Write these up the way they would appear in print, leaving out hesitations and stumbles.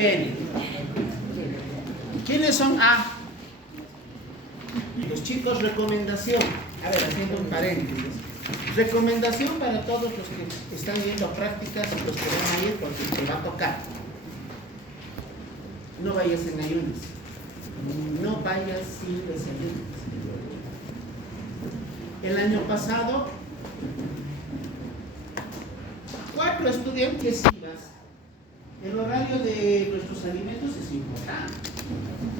Bien. ¿Quiénes son A? Los chicos, recomendación. A ver, haciendo un paréntesis. Recomendación para todos los que están yendo a prácticas y los que van a ir porque te va a tocar. No vayas en ayunas. No vayas sin desayunos. El año pasado, 4 estudiantes ibas. El horario de nuestros alimentos es importante.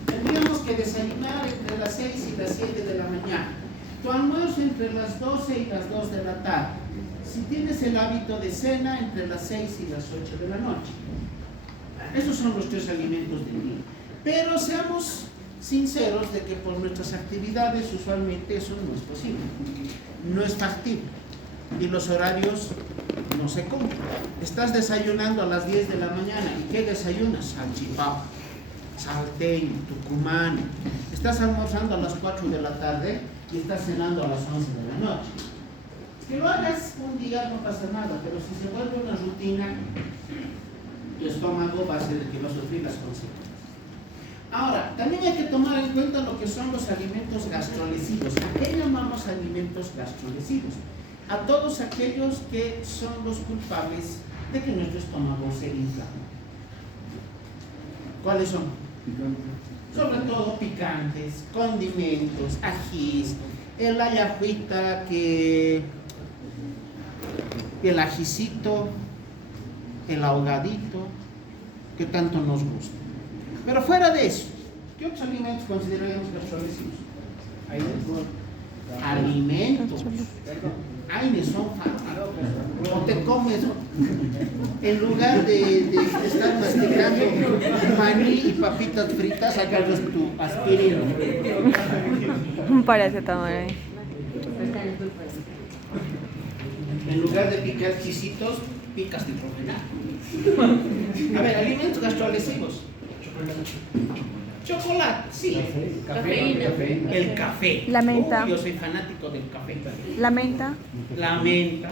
Tendríamos que desayunar entre las 6 y las 7 de la mañana. Tu almuerzo entre las 12 y las 2 de la tarde. Si tienes el hábito de cena, entre las 6 y las 8 de la noche. Esos son los 3 alimentos del día. Pero seamos sinceros de que por nuestras actividades usualmente eso no es posible. No es factible. Y los horarios no se cumplen. Estás desayunando a las 10 de la mañana. ¿Y qué desayunas? Salchipapa, salteño, tucumano. Estás almorzando a las 4 de la tarde y estás cenando a las 11 de la noche. Que lo hagas un día no pasa nada, pero si se vuelve una rutina, tu estómago va a ser el que va a sufrir las consecuencias. Ahora, también hay que tomar en cuenta lo que son los alimentos gastrolesivos. ¿A qué llamamos alimentos gastrolesivos? A todos aquellos que son los culpables de que nuestro estómago se inflame. ¿Cuáles son? Sobre todo picantes, condimentos, ajís, el ayahuita, el ajicito, el ahogadito, que tanto nos gusta. Pero fuera de eso, ¿qué otros alimentos consideraríamos gastrolesivos? Alimentos. Ay, son fáciles. O te comes, en lugar de estar masticando maní y papitas fritas, agarras tu aspirina. Un paracetamol ahí. En lugar de picar chisitos, picas diclofenac. A ver, alimentos gastrolesivos. Chocolate, sí. Cafeína. El café. La menta. Yo soy fanático del café. La menta. La menta.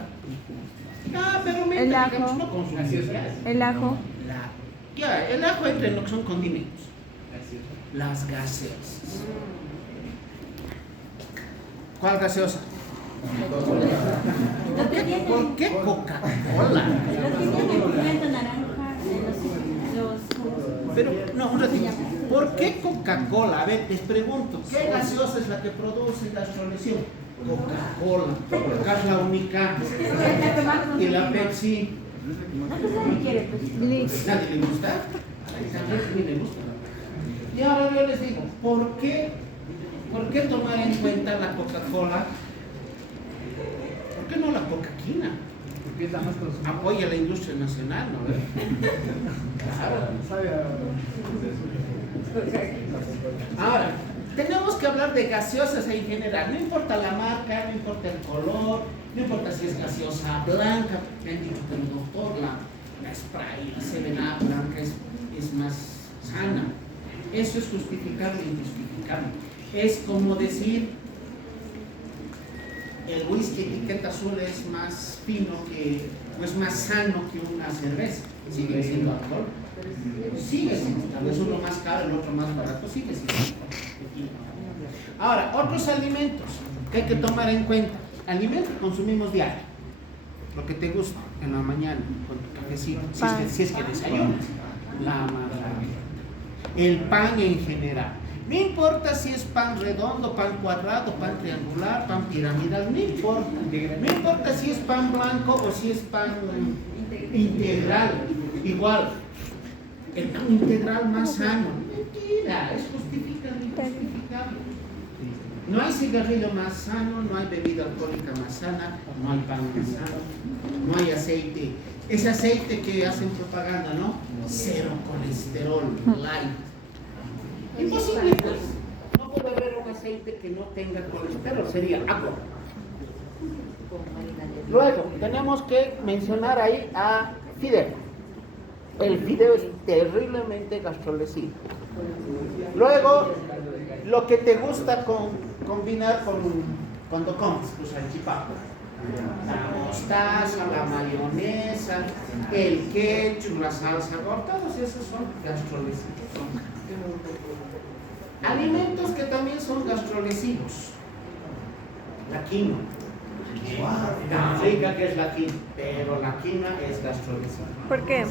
Ah, pero menta, El ajo. digamos, no consumimos. El ajo. Ya, el ajo entra en lo que son condimentos. Las gaseosas. ¿Cuál gaseosa? ¿Por qué Coca-Cola? Pero, no, un ratito. ¿Por qué Coca-Cola? A ver, les pregunto, ¿qué gaseosa es la que produce gastrolesión? Coca-Cola, acá es la única. Y la Pepsi. ¿Nadie le gusta? A mí le gusta. Y ahora yo les digo, ¿por qué tomar en cuenta la Coca-Cola? ¿Por qué no la cocaquina? Apoya la industria nacional, ¿no? Claro. Ahora, tenemos que hablar de gaseosas en general. No importa la marca, no importa el color, no importa si es gaseosa blanca. Me han dicho que el doctor, la Sprite, la 7up blanca es más sana. Eso es justificable e injustificable. Es como decir, el whisky etiqueta azul es más fino o es más sano que una cerveza. Sigue siendo alcohol. Sigue siendo, tal vez uno más caro, el otro más barato, sigue siendo alcohol. Ahora, otros alimentos que hay que tomar en cuenta. Alimentos que consumimos diario. Lo que te gusta en la mañana con tu cafecito, si es que desayunas. La margarita. El pan en general. No importa si es pan redondo, pan cuadrado, pan triangular, pan piramidal, no importa. No importa si es pan blanco o si es pan integral. Igual, el pan integral más sano. Mentira, es justificable, injustificable. No hay cigarrillo más sano, no hay bebida alcohólica más sana, no hay pan más sano, no hay aceite. Ese aceite que hacen propaganda, ¿no? Cero colesterol, light. Imposible, pues. No puede haber un aceite que no tenga colesterol, sería agua. Luego, tenemos que mencionar ahí a fideo. El fideo es terriblemente gastrolesivo. Luego, lo que te gusta combinar cuando comes, pues salchipapa. La mostaza, la mayonesa, el ketchup, la salsa gorda, todos esos son gastrolesivos. Alimentos que también son gastrolesivos. La quinoa. Tan rica que es la quinoa, pero la quinoa es gastrolesiva. ¿Por qué?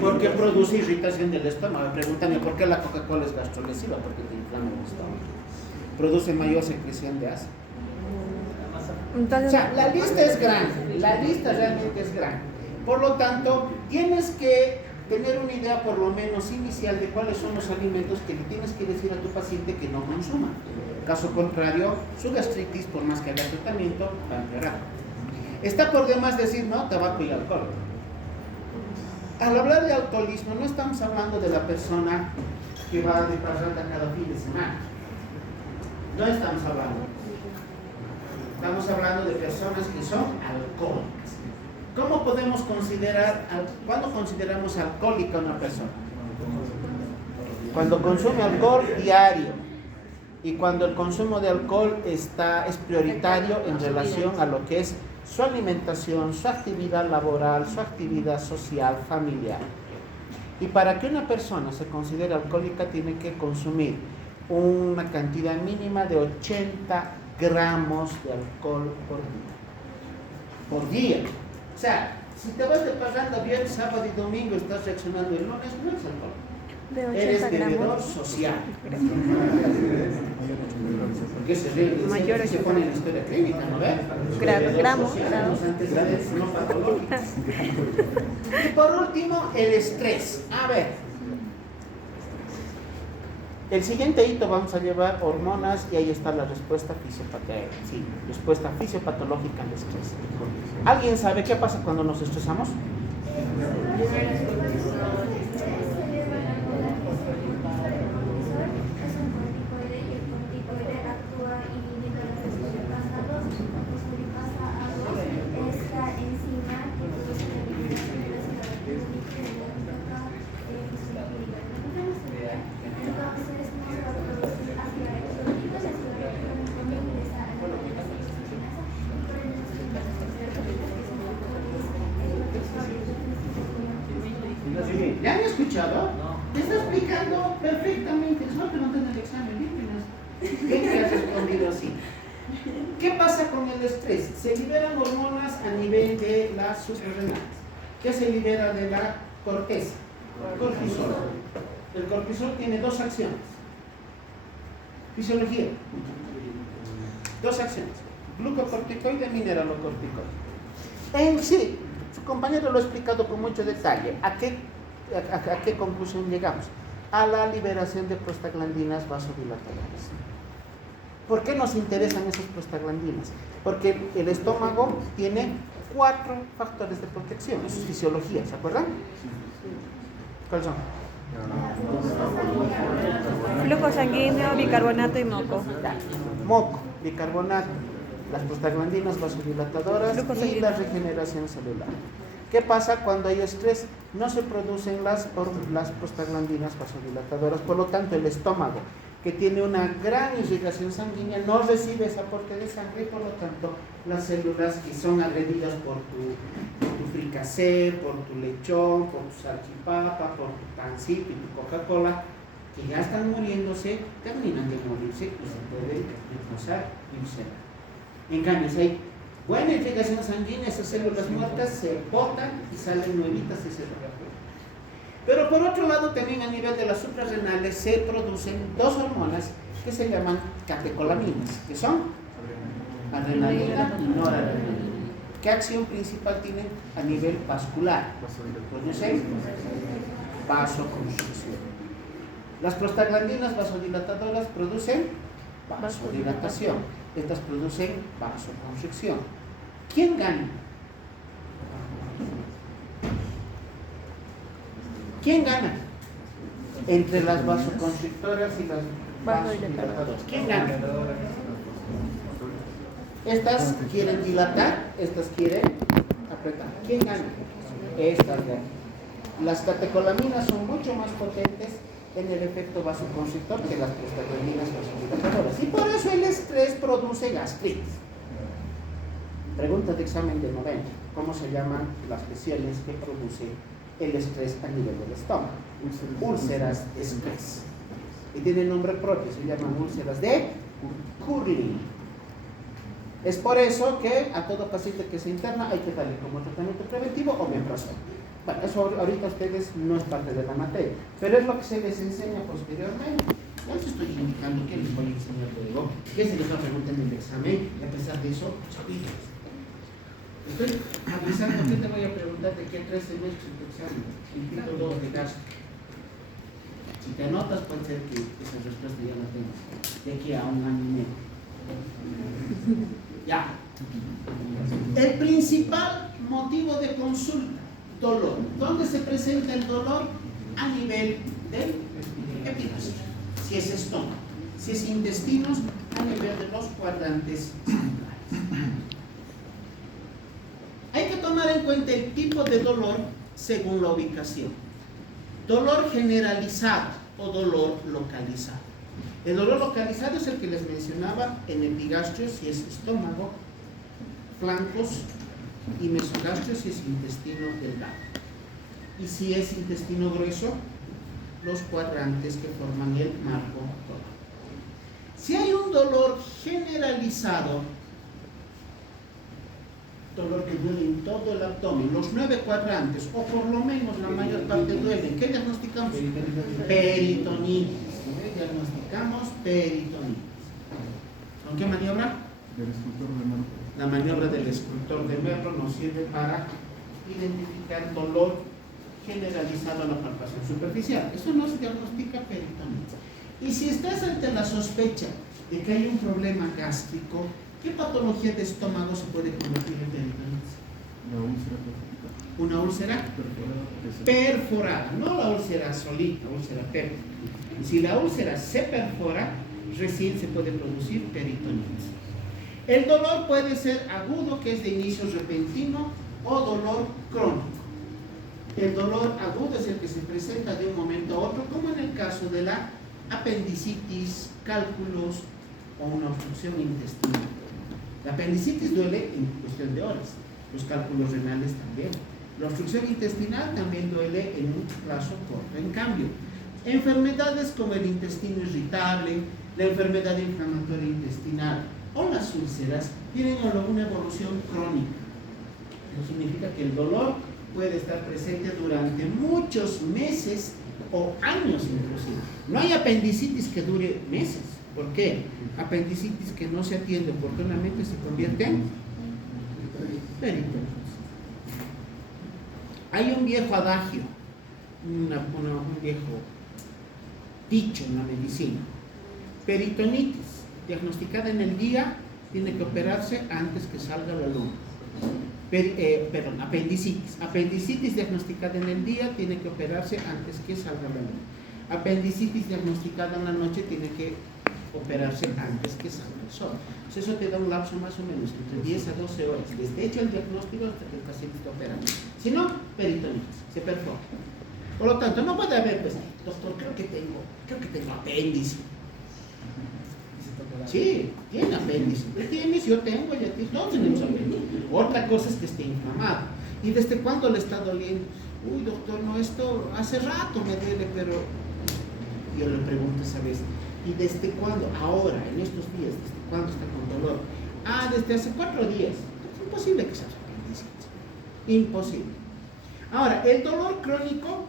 Porque produce irritación del estómago. Pregúntame por qué la Coca-Cola es gastrolesiva, porque te inflama el estómago. Produce mayor secreción de ácido. O Entonces, sea, la lista es grande, la lista realmente es grande. Por lo tanto, tienes que tener una idea por lo menos inicial de cuáles son los alimentos que le tienes que decir a tu paciente que no consuma. Caso contrario, su gastritis, por más que haga tratamiento, va a empeorar. Está por demás decir, no, tabaco y alcohol. Al hablar de alcoholismo, no estamos hablando de la persona que va de parranda cada fin de semana. No estamos hablando. Estamos hablando de personas que son alcohólicas. ¿Cómo podemos considerar, cuándo consideramos alcohólica a una persona? Cuando consume alcohol diario y cuando el consumo de alcohol es prioritario en relación a lo que es su alimentación, su actividad laboral, su actividad social, familiar. Y para que una persona se considere alcohólica tiene que consumir una cantidad mínima de 80 gramos de alcohol por día. O sea, si te vas de parranda viernes, sábado y domingo, estás reaccionando el lunes, no es alcohol. de 80 Eres bebedor gramos. social. Porque se pone en la historia clínica, ¿no ves? Gramos. Los antecedentes no patológicos. Y por último, el estrés. A ver. El siguiente hito vamos a llevar hormonas y ahí está la respuesta respuesta fisiopatológica al estrés. ¿Alguien sabe qué pasa cuando nos estresamos? ¿Ya han escuchado? Te está explicando perfectamente. Les voy a preguntar en el examen. ¿Qué te has respondido así? ¿Qué pasa con el estrés? Se liberan hormonas a nivel de las suprarrenales. ¿Qué se libera de la corteza? Cortisol. El cortisol tiene dos acciones. Fisiología. Dos acciones. Glucocorticoide, mineralocorticoide. En sí, su compañero lo ha explicado con mucho detalle. ¿A qué conclusión llegamos? A la liberación de prostaglandinas vasodilatadoras. ¿Por qué nos interesan esas prostaglandinas? Porque el estómago tiene 4 factores de protección, eso es fisiología, ¿se acuerdan? ¿Cuáles son? Flujo sanguíneo, bicarbonato y moco. Moco, bicarbonato, las prostaglandinas vasodilatadoras Flujo y sanguíneo. la regeneración celular. ¿Qué pasa cuando hay estrés? No se producen las prostaglandinas vasodilatadoras, por lo tanto el estómago, que tiene una gran irrigación sanguínea, no recibe ese aporte de sangre y por lo tanto las células que son agredidas por tu fricasé, por tu lechón, por tu salchipapa, por tu pancito y tu Coca-Cola, que ya están muriéndose, terminan de morirse y se pueden retrasar y ulcerar. En cambio, si hay buena irrigación sanguínea, esas células muertas se botan y salen nuevitas y se recuperan. Pero por otro lado, también a nivel de las suprarrenales se producen dos hormonas que se llaman catecolaminas, que son adrenalina y noradrenalina. ¿Qué acción principal tienen a nivel vascular? Producen vasoconstricción. Las prostaglandinas vasodilatadoras producen vasodilatación. Estas producen vasoconstricción. ¿Quién gana? ¿Quién gana? Entre las vasoconstrictoras y las vasodilatadoras. ¿Quién gana? Estas quieren dilatar, estas quieren apretar. ¿Quién gana? Estas ganan. Las catecolaminas son mucho más potentes en el efecto vasoconstrictor que las prostaglandinas vasodilatadoras. Y por eso el estrés produce gastritis. Pregunta de examen de noveno. ¿Cómo se llaman las lesiones que produce el estrés a nivel del estómago? Úlceras express. Y tiene nombre propio, se llaman úlceras de Curling. Es por eso que a todo paciente que se interna hay que darle como tratamiento preventivo omeprazol. Bueno, eso ahorita ustedes no es parte de la materia, pero es lo que se les enseña posteriormente. No les estoy indicando que les voy a enseñar luego, que se les va a preguntar en el examen, y a pesar de eso, sabidos. Estoy avisando que te voy a preguntar de qué 3 semestres de examen, el 2 de gasto. Si te anotas, puede ser que esa respuesta ya la tengas de aquí a un año y medio. Ya. El principal motivo de consulta, dolor. ¿Dónde se presenta el dolor? A nivel del epigastrio. Si es estómago, si es intestinos, a nivel de los cuadrantes centrales. Hay que tomar en cuenta el tipo de dolor según la ubicación. Dolor generalizado o dolor localizado. El dolor localizado es el que les mencionaba en epigastrio si es estómago, flancos y mesogastrio si es intestino delgado. Y si es intestino grueso, los cuadrantes que forman el marco torácico. Si hay un dolor generalizado, dolor que duele en todo el abdomen, los 9 cuadrantes, o por lo menos la mayor parte duelen, ¿qué diagnosticamos? Peritonitis. Diagnosticamos peritonitis. ¿Con qué maniobra? Del escultor de Merlo. La maniobra del escultor de Merlo nos sirve para identificar dolor generalizado a la palpación superficial. Eso no se diagnostica peritonitis. Y si estás ante la sospecha de que hay un problema gástrico, ¿qué patología de estómago se puede convertir en peritonitis? La úlcera gástrica. Una úlcera perforada, no la úlcera solita, úlcera pérfora. Si la úlcera se perfora, recién se puede producir peritonitis. El dolor puede ser agudo, que es de inicio repentino, o dolor crónico. El dolor agudo es el que se presenta de un momento a otro, como en el caso de la apendicitis, cálculos o una obstrucción intestinal. La apendicitis duele en cuestión de horas, los cálculos renales también. La obstrucción intestinal también duele en un plazo corto. En cambio, enfermedades como el intestino irritable, la enfermedad inflamatoria intestinal o las úlceras tienen una evolución crónica. Eso significa que el dolor puede estar presente durante muchos meses o años inclusive. No hay apendicitis que dure meses. ¿Por qué? Apendicitis que no se atiende oportunamente se convierte en peritonitis. Hay un viejo adagio, un viejo dicho en la medicina. Peritonitis diagnosticada en el día tiene que operarse antes que salga la luna. Apendicitis. Apendicitis diagnosticada en el día tiene que operarse antes que salga la luna. Apendicitis diagnosticada en la noche tiene que operarse antes que salga el sol. Entonces eso te da un lapso más o menos entre 10 a 12 horas desde hecho el diagnóstico hasta que el paciente está operando. Si no, peritonitis, se perfora. Por lo tanto, no puede haber, pues, doctor, creo que tengo apéndice. Sí, tiene apéndice. Tienes, yo tengo, ya tienes, todos tenemos apéndice. Otra cosa es que esté inflamado. ¿Y desde cuándo le está doliendo? Uy, doctor, no, esto hace rato me duele, pero yo le pregunto esa vez, ¿y desde cuándo? Ahora, en estos días, ¿desde cuándo está con dolor? Ah, desde hace 4 días. Es imposible que sea apendicitis. Imposible. Ahora, el dolor crónico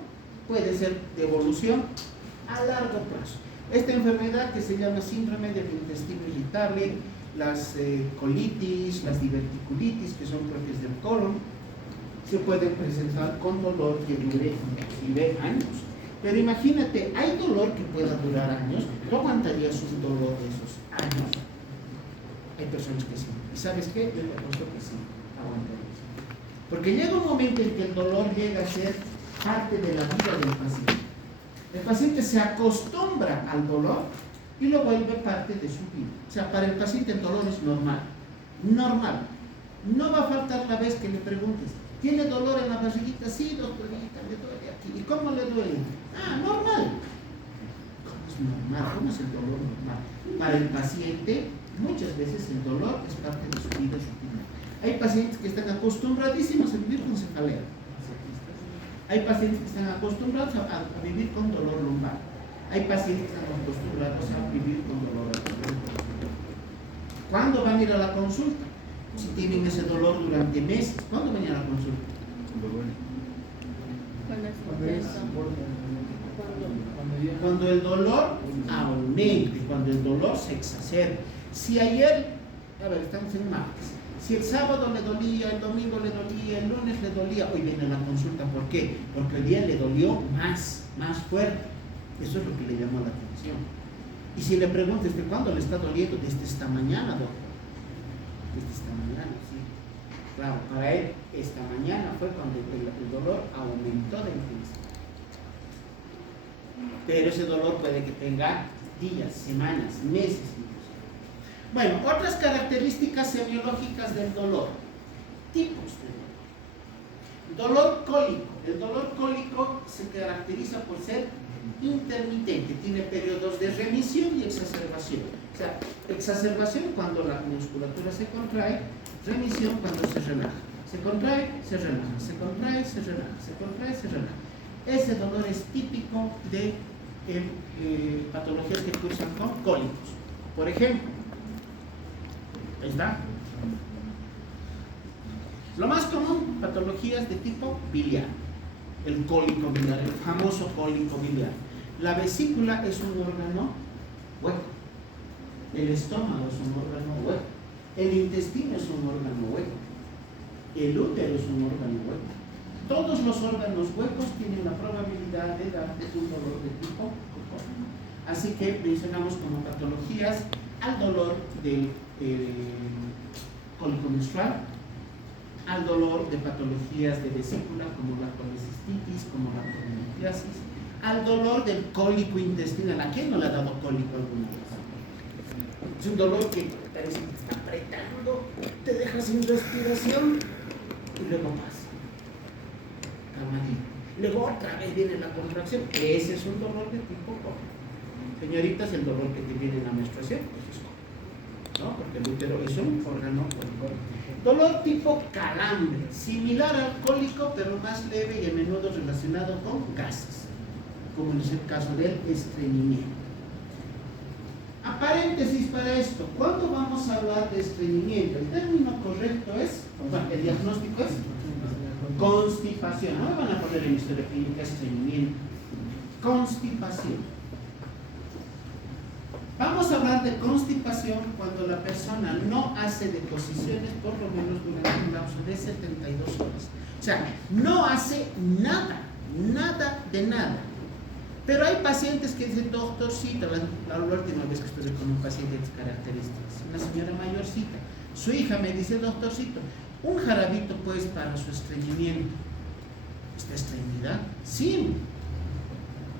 puede ser de evolución a largo plazo. Esta enfermedad que se llama síndrome del intestino irritable, las colitis, las diverticulitis, que son propias del colon, se pueden presentar con dolor que dure inclusive años. Pero imagínate, hay dolor que pueda durar años. ¿Tú aguantarías un dolor de esos años? Hay personas que sí. ¿Y sabes qué? Yo te apuesto que sí, aguantarías. Porque llega un momento en que el dolor llega a ser parte de la vida del paciente. El paciente se acostumbra al dolor y lo vuelve parte de su vida. O sea, para el paciente el dolor es normal. Normal. No va a faltar la vez que le preguntes, ¿tiene dolor en la barriguita? Sí, doctorita, me duele aquí. ¿Y cómo le duele? Ah, normal. ¿Cómo es normal? ¿Cómo es el dolor normal? Para el paciente, muchas veces el dolor es parte de su vida rutina. Hay pacientes que están acostumbradísimos a vivir con cefalea. Hay pacientes que están acostumbrados a vivir con dolor lumbar. Hay pacientes que están acostumbrados a vivir con dolor abdominal. ¿Cuándo van a ir a la consulta? Si tienen ese dolor durante meses, ¿cuándo van a ir a la consulta? Cuando el dolor aumente, cuando el dolor se exacerbe. Si ayer, a ver, estamos en martes, si el sábado le dolía, el domingo le dolía, el lunes le dolía, hoy viene a la consulta. ¿Por qué? Porque hoy día le dolió más fuerte. Eso es lo que le llamó la atención. Y si le preguntas, ¿desde cuándo le está doliendo? Desde esta mañana, doctor. Desde esta mañana, sí. Claro, para él, esta mañana fue cuando el dolor aumentó de intensidad. Pero ese dolor puede que tenga días, semanas, meses incluso. Bueno, otras características semiológicas del dolor. Tipos de dolor. Dolor cólico. El dolor cólico se caracteriza por ser intermitente, tiene periodos de remisión y exacerbación. O sea, exacerbación cuando la musculatura se contrae, remisión cuando se relaja. Se contrae, se relaja, se contrae, se relaja, se contrae, se relaja. Ese dolor es típico de patologías que cursan con cólicos. Por ejemplo, ahí está. Lo más común, patologías de tipo biliar. El cólico biliar, el famoso cólico biliar. La vesícula es un órgano hueco. El estómago es un órgano hueco. El intestino es un órgano hueco. El útero es un órgano hueco. Todos los órganos huecos tienen la probabilidad de darte un dolor de tipo cólico. Así que mencionamos como patologías al dolor del cólico menstrual, al dolor de patologías de vesícula como la colecistitis, como la polinitis, al dolor del cólico intestinal. ¿A quién no le ha dado cólico alguna vez? Es un dolor que parece que te está apretando, te deja sin respiración y luego pasa. Calmadito. Luego otra vez viene la contracción. Ese es un dolor de tipo cólico. Señoritas, el dolor que te viene en la menstruación, pues es cólico, ¿no? Porque el útero es un órgano cólico. Dolor tipo calambre, similar al cólico, pero más leve y a menudo relacionado con gases, como es el caso del estreñimiento. A paréntesis para esto, ¿cuándo vamos a hablar de estreñimiento? El término correcto es, bueno, el diagnóstico es constipación. No me van a poner en historia clínica estreñimiento. Constipación. Vamos a hablar de constipación cuando la persona no hace deposiciones por lo menos durante un lapso de 72 horas. O sea, no hace nada de nada. Pero hay pacientes que dicen, doctorcita, la última vez que estuve con un paciente de estas características, una señora mayorcita, su hija me dice, doctorcito, un jarabito pues para su estreñimiento. ¿Esta estreñidad? Sí.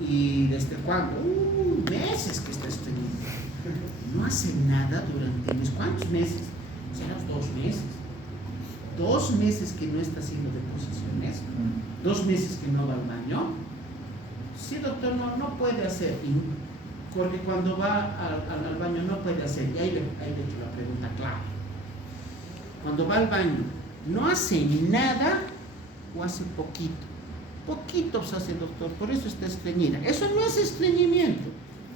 ¿Y desde cuándo? Meses que está estreñido. No hace nada durante meses. ¿Cuántos meses? Serán 2 meses. 2 meses que no está haciendo deposiciones. 2 meses que no va al baño. Sí, doctor, no puede hacer. Porque cuando va al baño no puede hacer. Y ahí le he hecho la pregunta clave. Cuando va al baño, ¿no hace nada o hace poquito? Poquitos hace, doctor, por eso está estreñida. Eso no es estreñimiento,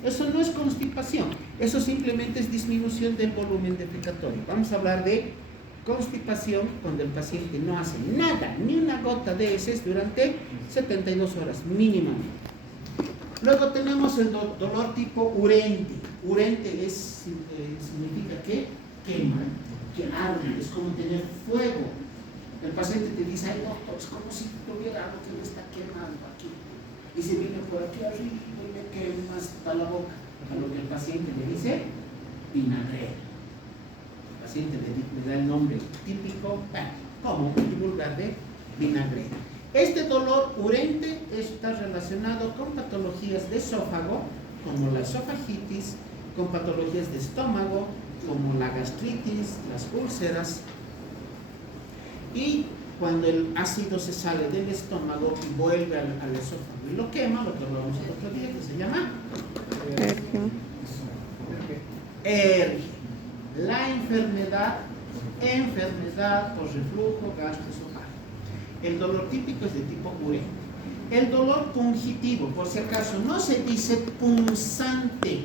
eso no es constipación, eso simplemente es disminución del volumen defecatorio. Vamos a hablar de constipación cuando el paciente no hace nada, ni una gota de heces durante 72 horas mínimamente. Luego tenemos el dolor tipo urente. Urente significa que quema, que arde, es como tener fuego. El paciente te dice, ay doctor, es como si tuviera algo que me está quemando aquí. Y se viene por aquí arriba y me quema hasta la boca. A lo que el paciente le dice, vinagrera. El paciente le da el nombre típico, común y vulgar de vinagrera. Este dolor urente está relacionado con patologías de esófago, como la esofagitis, con patologías de estómago, como la gastritis, las úlceras. Y cuando el ácido se sale del estómago y vuelve al esófago y lo quema, lo que hablamos el otro día, que se llama ergia. La enfermedad enfermedad por reflujo gastroesofágico. El dolor típico es de tipo UE. El dolor pungitivo, por si acaso, no se dice punzante,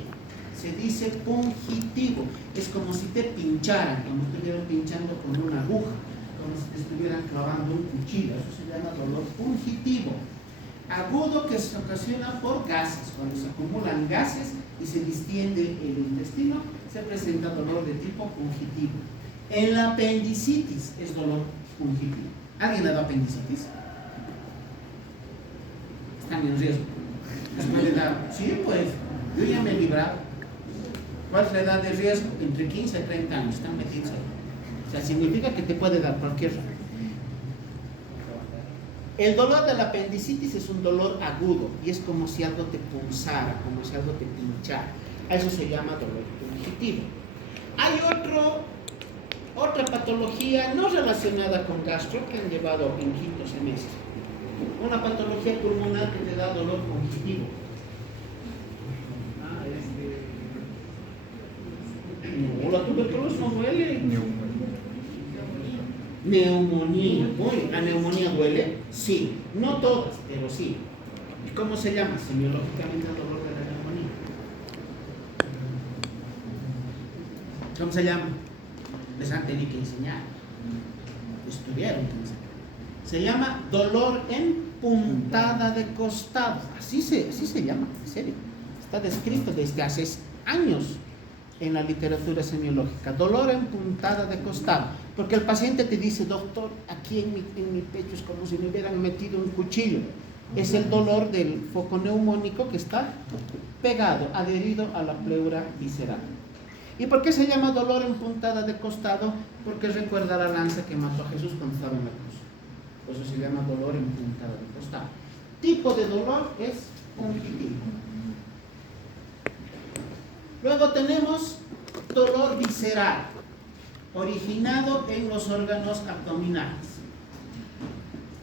se dice pungitivo. Es como si te pincharan, como si estuvieran pinchando con una aguja, como si te estuvieran clavando un cuchillo. Eso se llama dolor pungitivo. Agudo, que se ocasiona por gases. Cuando se acumulan gases y se distiende el intestino, se presenta dolor de tipo pungitivo. En la apendicitis es dolor pungitivo. ¿Alguien le da apendicitis? Están en riesgo. ¿Les puede dar? Sí, pues, yo ya me he librado. ¿Cuál es la edad de riesgo? Entre 15 y 30 años, están metidos ahí. O sea, significa que te puede dar cualquier razón. El dolor de la apendicitis es un dolor agudo y es como si algo te punzara, como si algo te pinchara. A eso se llama dolor pungitivo. Hay otra patología no relacionada con gastro que han llevado en quinto semestre. Una patología pulmonar que te da dolor pungitivo. No, la tuberculosis no duele. Neumonía. Uy, ¿la neumonía duele? Sí. No todas, pero sí. ¿Y cómo se llama? Semiológicamente el dolor de la neumonía. ¿Cómo se llama? Les han tenido que enseñar. Estudiaron que enseñar. Se llama dolor en puntada de costado. Así se llama, en serio. Está descrito desde hace años en la literatura semiológica. Dolor en puntada de costado. Porque el paciente te dice, doctor, aquí en mi pecho es como si me hubieran metido un cuchillo. Es el dolor del foco neumónico que está pegado, adherido a la pleura visceral. ¿Y por qué se llama dolor en puntada de costado? Porque recuerda la lanza que mató a Jesús cuando estaba en la cruz. Por eso se llama dolor en puntada de costado. Tipo de dolor es pungitivo. Luego tenemos dolor visceral, originado en los órganos abdominales.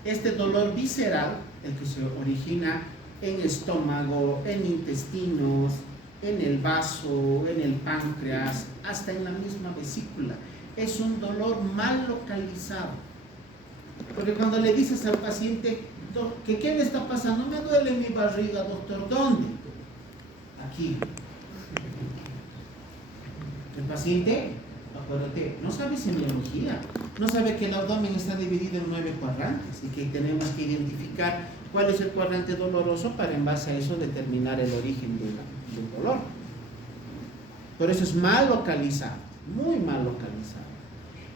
Este dolor visceral, el que se origina en estómago, en intestinos, en el vaso, en el páncreas, hasta en la misma vesícula, es un dolor mal localizado. Porque cuando le dices al paciente, ¿qué le está pasando? Me duele mi barriga, doctor. ¿Dónde? Aquí. El paciente, acuérdate, no sabe semiología, no sabe que el abdomen está dividido en 9 cuadrantes y que tenemos que identificar cuál es el cuadrante doloroso para en base a eso determinar el origen del dolor. Por eso es mal localizado, muy mal localizado.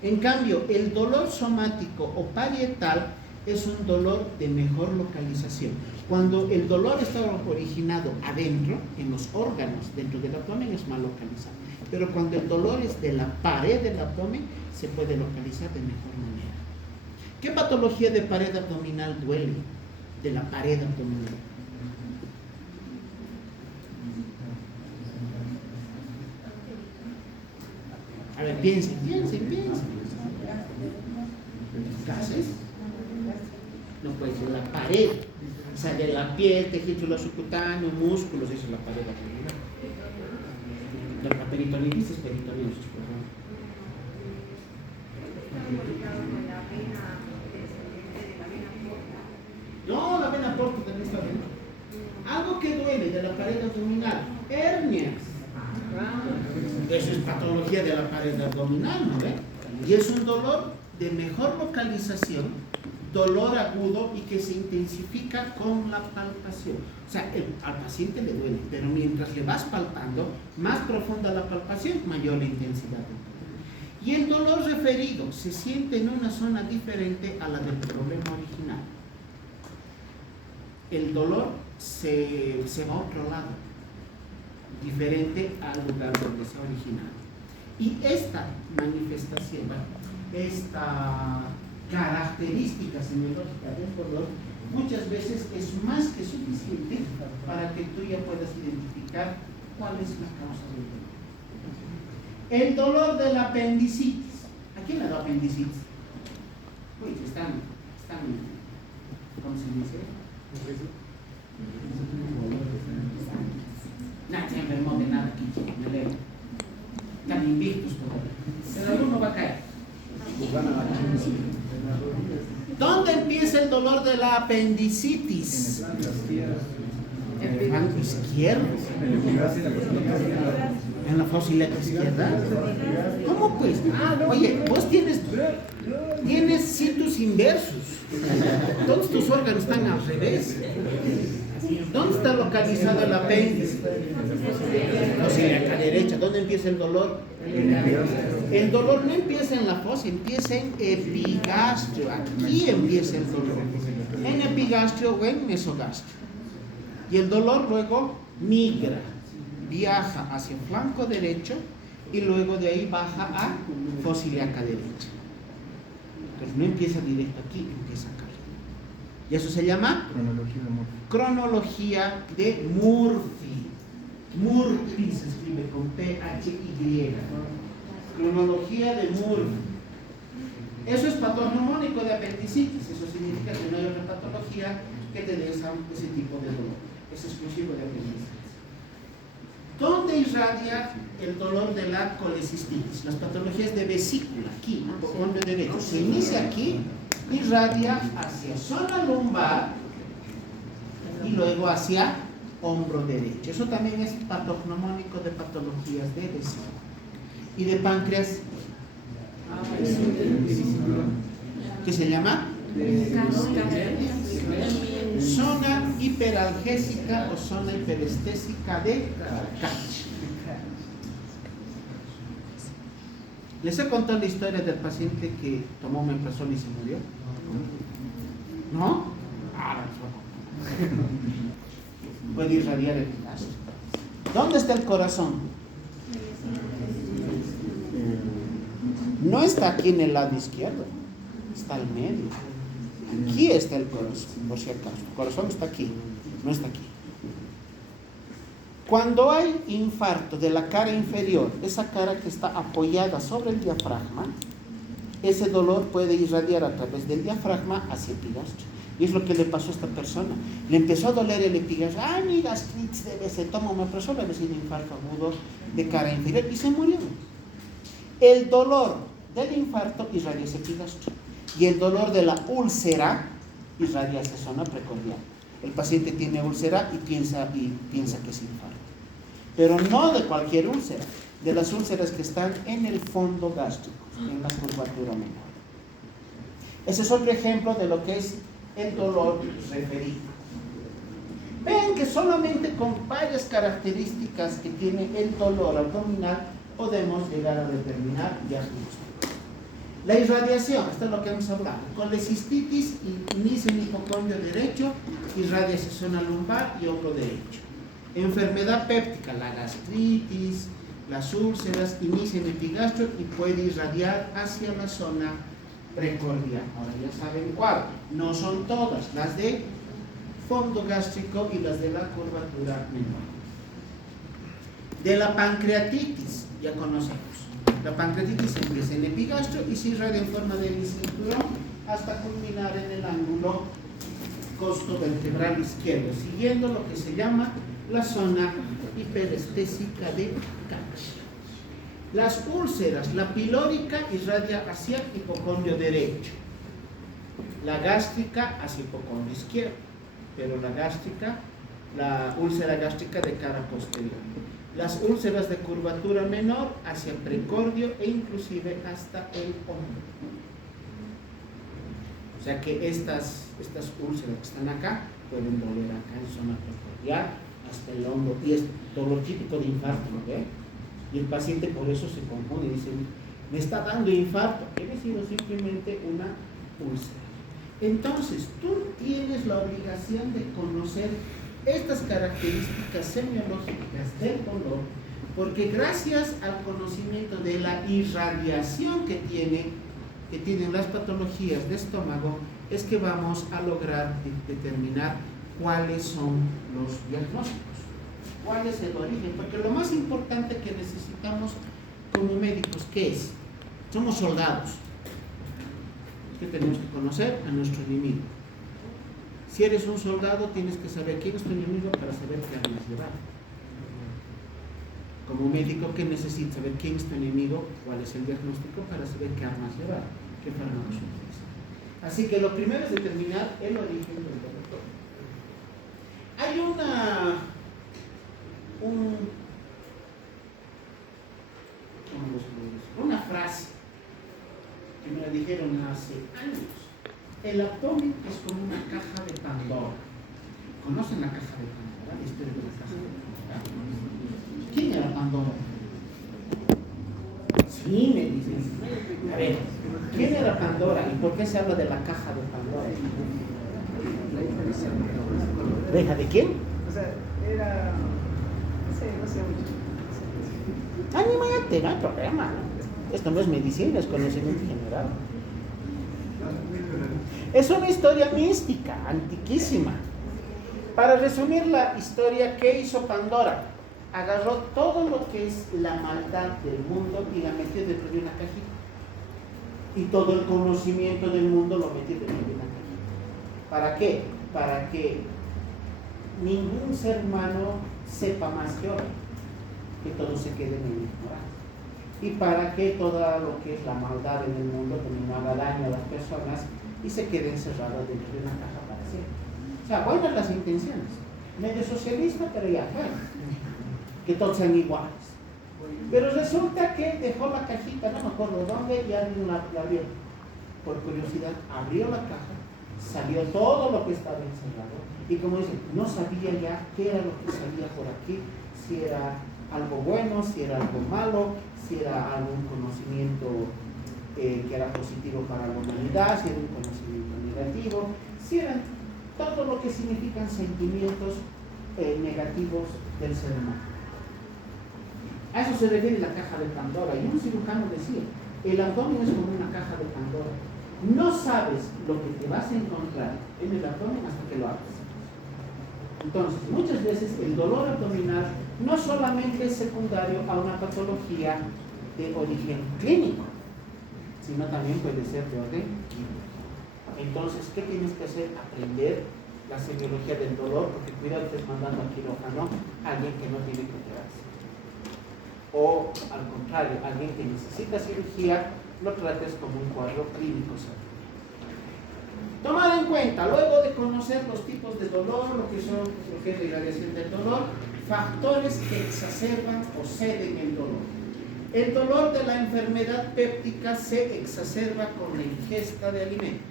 En cambio, el dolor somático o parietal es un dolor de mejor localización. Cuando el dolor está originado adentro, en los órganos, dentro del abdomen, es mal localizado. Pero cuando el dolor es de la pared del abdomen, se puede localizar de mejor manera. ¿Qué patología de pared abdominal duele? De la pared abdominal. A ver, piensen. ¿Gases? No puede ser la pared. O sea, de la piel, tejido subcutáneo, músculos, eso es la pared abdominal. La peritonitis es peritonitis, por favor. No, la vena porta también está bien. Algo que duele de la pared abdominal, hernias. Eso es patología de la pared abdominal, ¿no ve? Y es un dolor de mejor localización, dolor agudo y que se intensifica con la palpación. O sea, al paciente le duele, pero mientras le vas palpando, más profunda la palpación, mayor la intensidad del dolor. Y el dolor referido se siente en una zona diferente a la del problema original. El dolor se va a otro lado, diferente al lugar donde se ha originado. Y esta manifestación, esta característica semiológica del dolor, muchas veces es más que suficiente para que tú ya puedas identificar cuál es la causa del dolor. El dolor de la apendicitis. ¿A quién le da apendicitis? Uy, están, ¿cómo se dice? Nadie se enfermó de nada aquí, me leo. Están invictos, pero alguno va a caer. de la apendicitis. En el flanco izquierdo. En la fosa ilíaca izquierda. ¿Cómo pues? Oye, vos tienes situs inversus. Todos tus órganos están al revés. ¿Dónde está localizado el apéndice? Fosa ilíaca derecha. ¿Dónde empieza el dolor? El dolor no empieza en la fosa, empieza en epigastrio. Aquí empieza el dolor. En epigastrio o en mesogastrio. Y el dolor luego migra, viaja hacia el flanco derecho y luego de ahí baja a fosa ilíaca derecha. Entonces no empieza directo aquí, empieza acá. Y eso se llama cronología de Murphy. Murphy se escribe con P-H-Y. Cronología de Murphy. Eso es patognomónico de apendicitis. Eso significa que no hay otra patología que te dé ese tipo de dolor. Es exclusivo de apendicitis. ¿Dónde irradia el dolor de la colecistitis? Las patologías de vesícula, aquí, hombro derecho. Se inicia aquí, irradia hacia zona lumbar y luego hacia hombro derecho. Eso también es patognomónico de patologías de vesícula. ¿Y de páncreas? ¿Qué se llama? Zona hiperalgésica o zona hiperestésica de Kapch. ¿Les he contado la historia del paciente que tomó omeprazol y se murió? ¿No? Ahora les voy a contar. Puede irradiar el epigastrio. ¿Dónde está el corazón? No está aquí en el lado izquierdo, está al medio. Aquí está el corazón, por si acaso. El corazón está aquí, no está aquí. Cuando hay infarto de la cara inferior, esa cara que está apoyada sobre el diafragma, ese dolor puede irradiar a través del diafragma hacia el epigastrio. Y es lo que le pasó a esta persona. Le empezó a doler el epigastrio. ¡Ay, mi gastritis debe ser! Toma omeprazol, debe ser un infarto agudo de cara inferior. Y se murió. El dolor del infarto irradia ese epigastrio. Y el dolor de la úlcera irradia esa zona precordial. El paciente tiene úlcera y piensa que es infarto. Pero no de cualquier úlcera, de las úlceras que están en el fondo gástrico, en la curvatura menor. Ese es otro ejemplo de lo que es el dolor referido. Ven que solamente con varias características que tiene el dolor abdominal podemos llegar a determinar diagnóstico. La irradiación, esto es lo que hemos hablado. Colecistitis inicia en el hipocondrio derecho, irradia hacia zona lumbar y hombro derecho. Enfermedad péptica, la gastritis, las úlceras, inicia en el epigastrio y puede irradiar hacia la zona precordial. Ahora ya saben cuál. No son todas, las de fondo gástrico y las de la curvatura menor. De la pancreatitis, ya conocemos. La pancreatitis empieza en epigastrio y se irradia en forma de cinturón hasta culminar en el ángulo costovertebral izquierdo, siguiendo lo que se llama la zona hiperestésica de Kapch. Las úlceras, la pilórica irradia hacia el hipocondrio derecho, la gástrica hacia el hipocondrio izquierdo, pero la úlcera gástrica de cara posterior. Las úlceras de curvatura menor hacia el precordio e inclusive hasta el hombro. O sea que estas úlceras que están acá pueden doler acá en zona precordial hasta el hombro, y es dolor típico de infarto, ¿no ve? Y el paciente por eso se confunde y dice, me está dando infarto, he sido simplemente una úlcera. Entonces, tú tienes la obligación de conocer estas características semiológicas del dolor, porque gracias al conocimiento de la irradiación que tienen las patologías de estómago, es que vamos a lograr determinar cuáles son los diagnósticos, cuál es el origen, porque lo más importante que necesitamos como médicos, ¿qué es? Somos soldados, que tenemos que conocer a nuestro enemigo. Si eres un soldado, tienes que saber quién es tu enemigo para saber qué armas llevar. Como médico, ¿qué necesitas? Saber quién es tu enemigo, cuál es el diagnóstico para saber qué armas llevar, qué fármacos utilizar. Así que lo primero es determinar el origen del territorio. Hay una frase que me la dijeron hace años. El abdomen es como una caja de Pandora. ¿Conocen la caja de Pandora? La historia de la caja de Pandora. ¿Quién era Pandora? Sí, me dicen. A ver, ¿quién era Pandora y por qué se habla de la caja de Pandora? ¿Deja de quién? O sea, era. No sé mucho. Anímate, no hay problema. Esto no es medicina, es conocimiento general. Es una historia mística, antiquísima. Para resumir la historia, ¿qué hizo Pandora? Agarró todo lo que es la maldad del mundo y la metió dentro de una cajita. Y todo el conocimiento del mundo lo metió dentro de una cajita. ¿Para qué? Para que ningún ser humano sepa más que otro, que todos se queden en ignorancia. Y para que todo lo que es la maldad en el mundo también haga daño a las personas y se queden encerradas dentro de una caja para siempre. O sea, buenas las intenciones. Medio socialista, pero ya, bueno, que todos sean iguales. Pero resulta que dejó la cajita, no me acuerdo dónde, y alguien la abrió. Por curiosidad, abrió la caja, salió todo lo que estaba encerrado. Y como dicen, no sabía ya qué era lo que salía por aquí, si era algo bueno, si era algo malo, si era algún conocimiento que era positivo para la humanidad, si era un conocimiento negativo, si era todo lo que significan sentimientos negativos del ser humano. A eso se refiere la caja de Pandora. Y un cirujano decía, el abdomen es como una caja de Pandora. No sabes lo que te vas a encontrar en el abdomen hasta que lo abres. Entonces, muchas veces el dolor abdominal no solamente es secundario a una patología de origen clínico, sino también puede ser de orden químico. Entonces, ¿qué tienes que hacer? Aprender la semiología del dolor, porque cuidado, estés mandando a quirófano a alguien que no tiene que operarse. O, al contrario, alguien que necesita cirugía, lo trates como un cuadro clínico. Tomad en cuenta, luego de conocer los tipos de dolor, lo que es la irradiación del dolor, factores que exacerban o ceden el dolor. El dolor de la enfermedad péptica se exacerba con la ingesta de alimentos.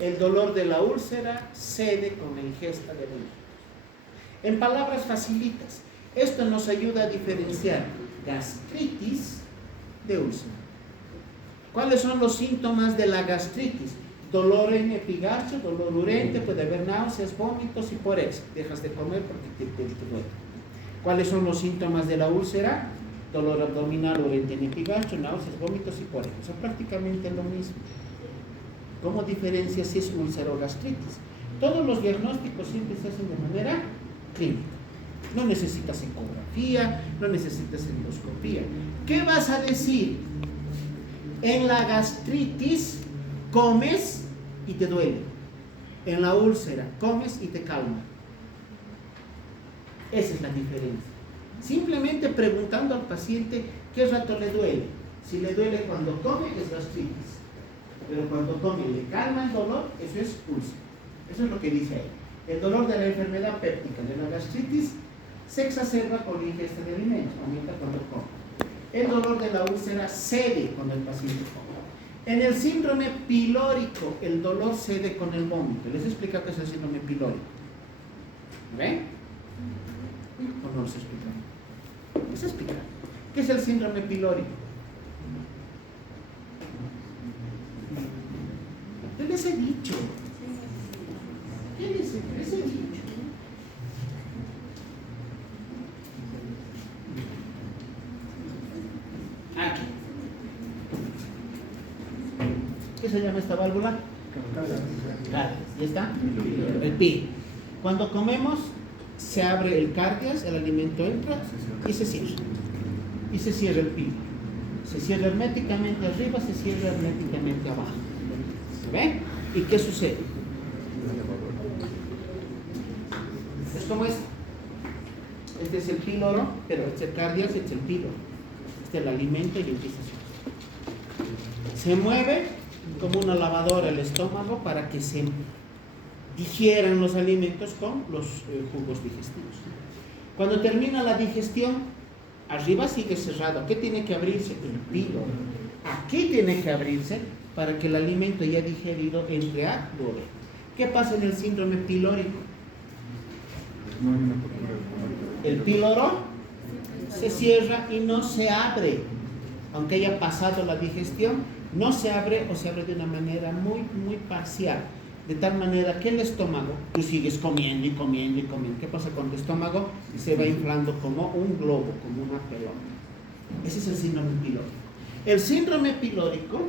El dolor de la úlcera cede con la ingesta de alimentos. En palabras facilitas, esto nos ayuda a diferenciar gastritis de úlcera. ¿Cuáles son los síntomas de la gastritis? Dolor en epigarcho, dolor urente, puede haber náuseas, vómitos y por eso dejas de comer porque te duele. ¿Cuáles son los síntomas de la úlcera? Dolor abdominal, urente en epigarcho, náuseas, vómitos y por eso. Son prácticamente lo mismo. ¿Cómo diferencias si es úlcera o gastritis? Todos los diagnósticos siempre se hacen de manera clínica. No necesitas ecografía, no necesitas endoscopía. ¿Qué vas a decir? En la gastritis comes y te duele. En la úlcera comes y te calma. Esa es la diferencia. Simplemente preguntando al paciente qué rato le duele. Si le duele cuando come es gastritis, pero cuando come y le calma el dolor, eso es úlcera. Eso es lo que dice ahí. El dolor de la enfermedad péptica de la gastritis se exacerba con la ingesta de alimentos, aumenta cuando come. El dolor de la úlcera cede cuando el paciente come. En el síndrome pilórico, el dolor cede con el vómito. Les he explicado qué es el síndrome pilórico. ¿Ven? ¿O no les he explicado? Les he explicado. ¿Qué es el síndrome pilórico? Yo les he dicho. ¿Qué les he dicho? Aquí. ¿Qué se llama esta válvula? Cardias. ¿Ya está? El pi. Cuando comemos, se abre el cardias, el alimento entra y se cierra. Y se cierra el pi. Se cierra herméticamente arriba, se cierra herméticamente abajo. ¿Ven? ¿Y qué sucede? Es como esto. Este es el píloro, pero este es el cardias, este es el píloro. Este es el alimento y empieza a subir. Se mueve como una lavadora el estómago para que se digieran los alimentos con los jugos digestivos. Cuando termina la digestión, arriba sigue cerrado. ¿Qué tiene que abrirse? El píloro. Aquí tiene que abrirse para que el alimento ya digerido entre a luego. ¿Qué pasa en el síndrome pilórico? No hay una apertura del comer. El píloro se cierra y no se abre. Aunque haya pasado la digestión, no se abre o se abre de una manera muy, muy parcial. De tal manera que el estómago, tú sigues comiendo y comiendo y comiendo. ¿Qué pasa con tu estómago? Se va inflando como un globo, como una pelota. Ese es el síndrome pilórico. El síndrome pilórico,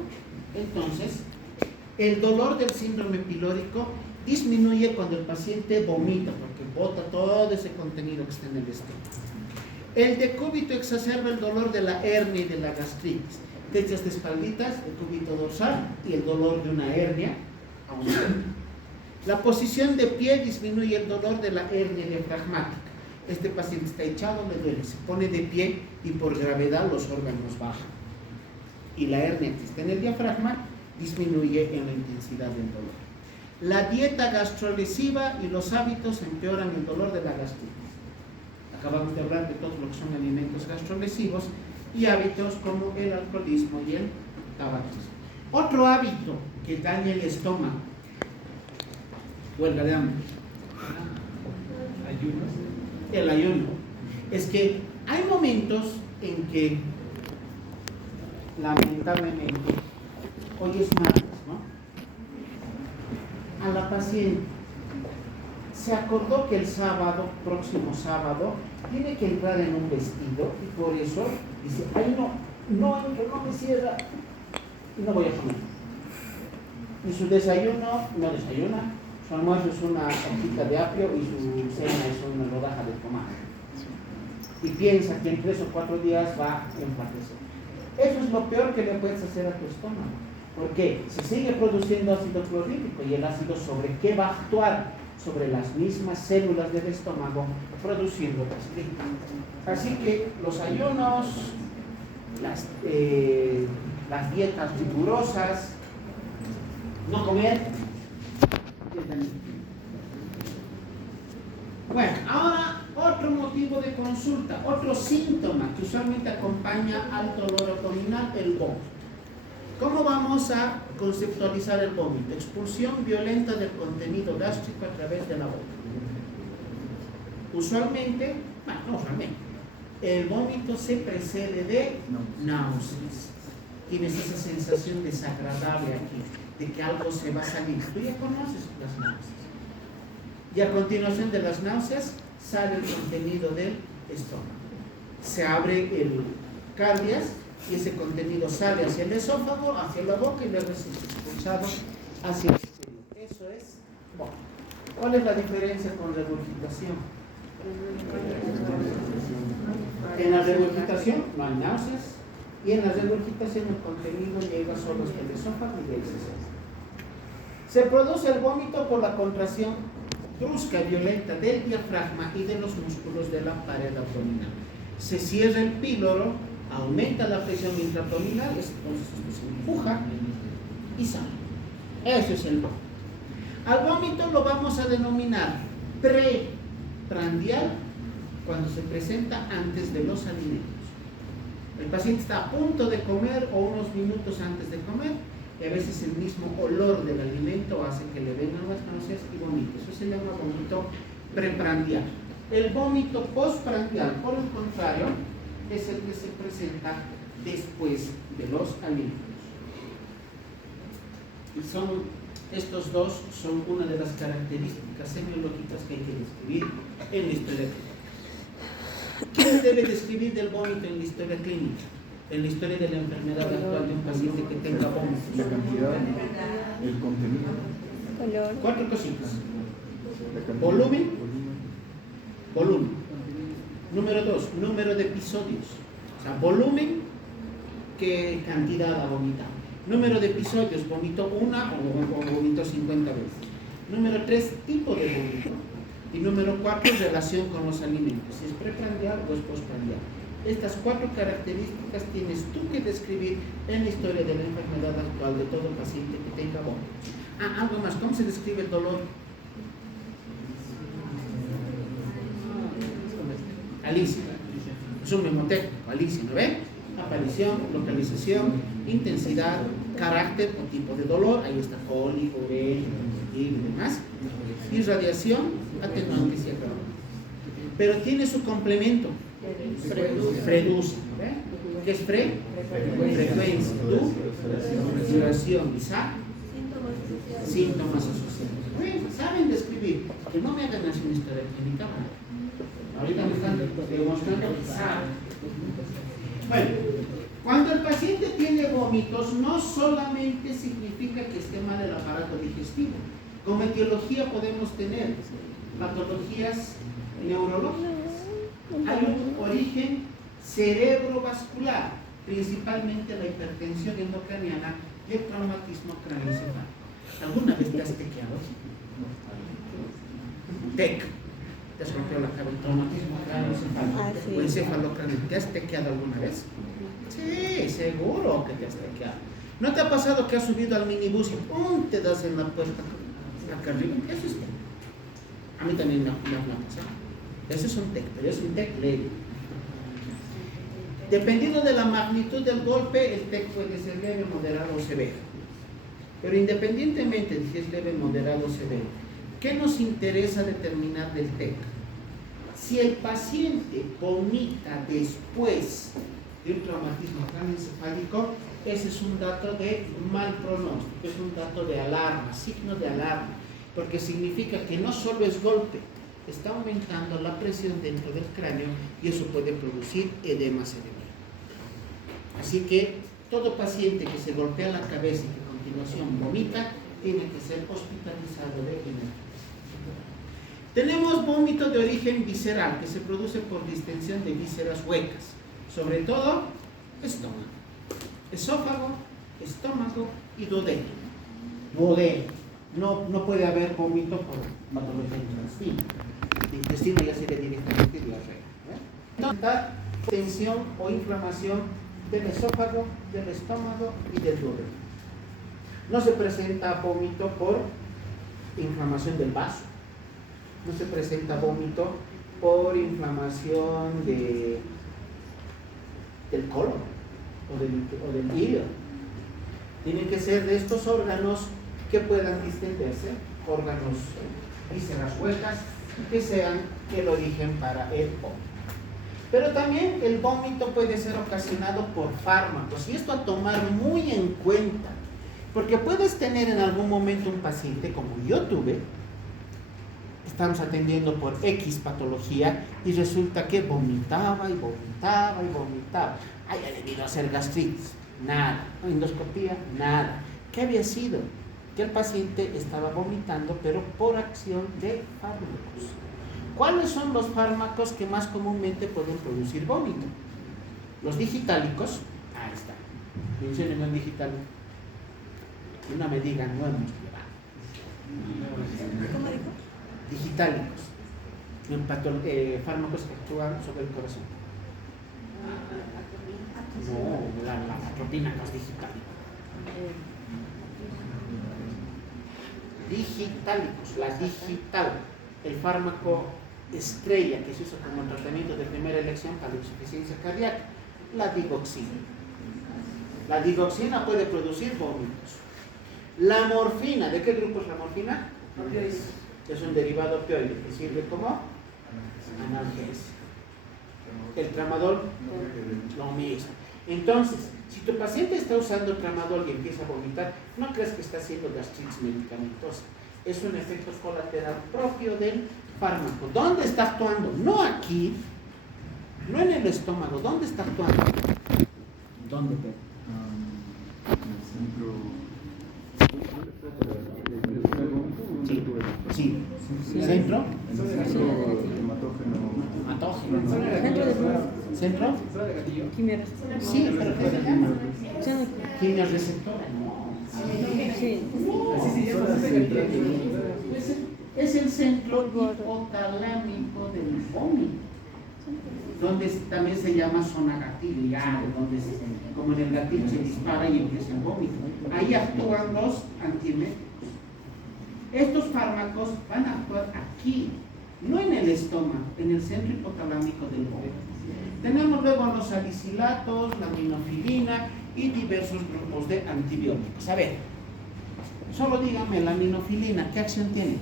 entonces, el dolor del síndrome pilórico disminuye cuando el paciente vomita, porque bota todo ese contenido que está en el estómago. El decúbito exacerba el dolor de la hernia y de la gastritis. Te echas de espalditas, el cúbito dorsal y el dolor de una hernia aumenta. La posición de pie disminuye el dolor de la hernia diafragmática. Este paciente está echado, le duele, se pone de pie y por gravedad los órganos bajan. Y la hernia que está en el diafragma disminuye en la intensidad del dolor. La dieta gastrolesiva y los hábitos empeoran el dolor de la gastritis. Acabamos de hablar de todo lo que son alimentos gastrolesivos y hábitos como el alcoholismo y el tabaquismo. Otro hábito que daña el estómago, huelga de hambre, el ayuno. Es que hay momentos en que, lamentablemente, hoy es martes, ¿no? A la paciente se acordó que el sábado, próximo sábado, tiene que entrar en un vestido y por eso dice, ay no entro, no me cierra y no voy a comer. Y su desayuno no desayuna, su almuerzo es una hojita de apio y su cena es una rodaja de tomate. Y piensa que en 3 o 4 días va a enflaquecer. Eso es lo peor que le puedes hacer a tu estómago. Porque se sigue produciendo ácido clorhídrico y el ácido ¿sobre qué va a actuar? Sobre las mismas células del estómago produciendo gastritis. Así que los ayunos, las dietas rigurosas, no comer. Bueno, ahora otro motivo de consulta, otro síntoma que usualmente acompaña al dolor abdominal, el vómito. ¿Cómo vamos a conceptualizar el vómito? Expulsión violenta del contenido gástrico a través de la boca. Usualmente, el vómito se precede de náuseas. Tienes esa sensación desagradable aquí, de que algo se va a salir. Tú ya conoces las náuseas. Y a continuación de las náuseas sale el contenido del estómago. Se abre el cardias y ese contenido sale hacia el esófago, hacia la boca y luego es expulsado hacia el exterior. Eso es vómito. ¿Cuál es la diferencia con regurgitación? En la regurgitación no hay náuseas y en la regurgitación el contenido llega solo hasta el esófago y el exceso. Se produce el vómito por la contracción brusca y violenta del diafragma y de los músculos de la pared abdominal. Se cierra el píloro, aumenta la presión intraabdominal, entonces esto se empuja y sale. Eso es el vómito. Al vómito lo vamos a denominar preprandial cuando se presenta antes de los alimentos. El paciente está a punto de comer o unos minutos antes de comer y a veces el mismo olor del alimento hace que le vengan las náuseas y vomite. Eso se llama vómito preprandial. El vómito postprandial, por el contrario, es el que se presenta después de los alimentos. Y estos dos son una de las características semiológicas que hay que describir en la historia clínica. ¿Quién debe describir del vómito en la historia clínica? En la historia de la enfermedad actual de un paciente que tenga vómito. La cantidad, el contenido, Color. 4 cositas. la cantidad, Volumen. Número 2, número de episodios. O sea, volumen, ¿qué cantidad ha vomitado? Número de episodios, vomitó una o vomitó 50 veces. Número 3, tipo de vómito. Y número 4, relación con los alimentos. Si es preprandial o es postprandial. Estas 4 características tienes tú que describir en la historia de la enfermedad actual de todo paciente que tenga vómitos. Algo más, ¿cómo se describe el dolor? Alicia, es un mnemotécnico, Alicia, ¿no ve? Aparición, localización, intensidad, carácter o tipo de dolor, ahí está cólico, y demás. Irradiación, atenuantes y agravante. Pero tiene su complemento, freducia, ¿no ve? ¿Qué es frecuencia, duración, y síntomas asociados. Bueno, saben describir, que no me hagan así una historia clínica, ¿no? Ahorita me están demostrando que saben. Bueno, cuando el paciente tiene vómitos, no solamente significa que esté mal el aparato digestivo. Como etiología podemos tener patologías neurológicas. Hay un origen cerebrovascular, principalmente la hipertensión endocraniana y el traumatismo craneoencefálico. ¿Alguna vez te has tequeado? ¿Te has rompido la cabeza? ¿Traumatismo craneoencefálico? ¿O encefalocraniano? ¿Te has tequeado alguna vez? Sí, seguro que te has tequeado. ¿No te ha pasado que has subido al minibús y ¡pum! Te das en la puerta acá arriba? Eso es TEC. A mí también me ha pasado. Eso es un TEC, pero es un TEC leve. Dependiendo de la magnitud del golpe, el TEC puede ser leve, moderado o severo. Pero independientemente de si es leve, moderado o severo, ¿qué nos interesa determinar del TEC? Si el paciente vomita después de un traumatismo craneoencefálico, ese es un dato de mal pronóstico, es un dato de alarma, signo de alarma, porque significa que no solo es golpe, está aumentando la presión dentro del cráneo y eso puede producir edema cerebral. Así que todo paciente que se golpea la cabeza y que a continuación vomita, tiene que ser hospitalizado de inmediato. Tenemos vómito de origen visceral, que se produce por distensión de vísceras huecas, sobre todo estómago, esófago, estómago y duodeno. No puede haber vómito por patología intestina. El intestino ya sería directamente diarrea. Entonces, tensión o inflamación del esófago, del estómago y del duodeno. No se presenta vómito por inflamación del vaso. No se presenta vómito por inflamación del colon o del hígado. Tienen que ser de estos órganos que puedan distenderse, órganos, vísceras huecas, que sean el origen para el vómito. Pero también el vómito puede ser ocasionado por fármacos, y esto a tomar muy en cuenta, porque puedes tener en algún momento un paciente, como yo tuve, estamos atendiendo por X patología, y resulta que vomitaba y vomitaba y vomitaba. Haya debido a ser gastritis, nada. Endoscopía, nada. ¿Qué había sido? Que el paciente estaba vomitando, pero por acción de fármacos. ¿Cuáles son los fármacos que más comúnmente pueden producir vómito? Los digitálicos. Ahí está. Menciónenme un digitálico. Y no me digan, no hemos llevado. ¿Cómo dijo? Digitálicos. Fármacos que actúan sobre el corazón. No, la atropina no es digitálico. Digitálicos, la digital, el fármaco estrella que se usa como tratamiento de primera elección para la insuficiencia cardíaca, la digoxina. La digoxina puede producir vómitos. La morfina, ¿de qué grupo es la morfina? Es un derivado opioide que sirve como analgésico. El tramadol, lo mismo. Entonces, si tu paciente está usando tramadol y empieza a vomitar, no creas que está haciendo gastritis medicamentosa. Es un efecto colateral propio del fármaco. ¿Dónde está actuando? No aquí, no en el estómago. ¿Dónde está actuando? ¿Dónde? Sí. ¿Centro? ¿Centro? Sí, pero ¿qué se llama? Quimioreceptora. Es el centro hipotalámico del vómito. donde también se llama zona gatillo, ya, donde como en el gatillo se dispara y empieza el vómito. Ahí actúan los antieméticos. Estos fármacos van a actuar aquí, no en el estómago, en el centro hipotalámico del vómito. Tenemos luego los salicilatos, la aminofilina y diversos grupos de antibióticos. A ver, solo díganme, la aminofilina, ¿qué acción tiene?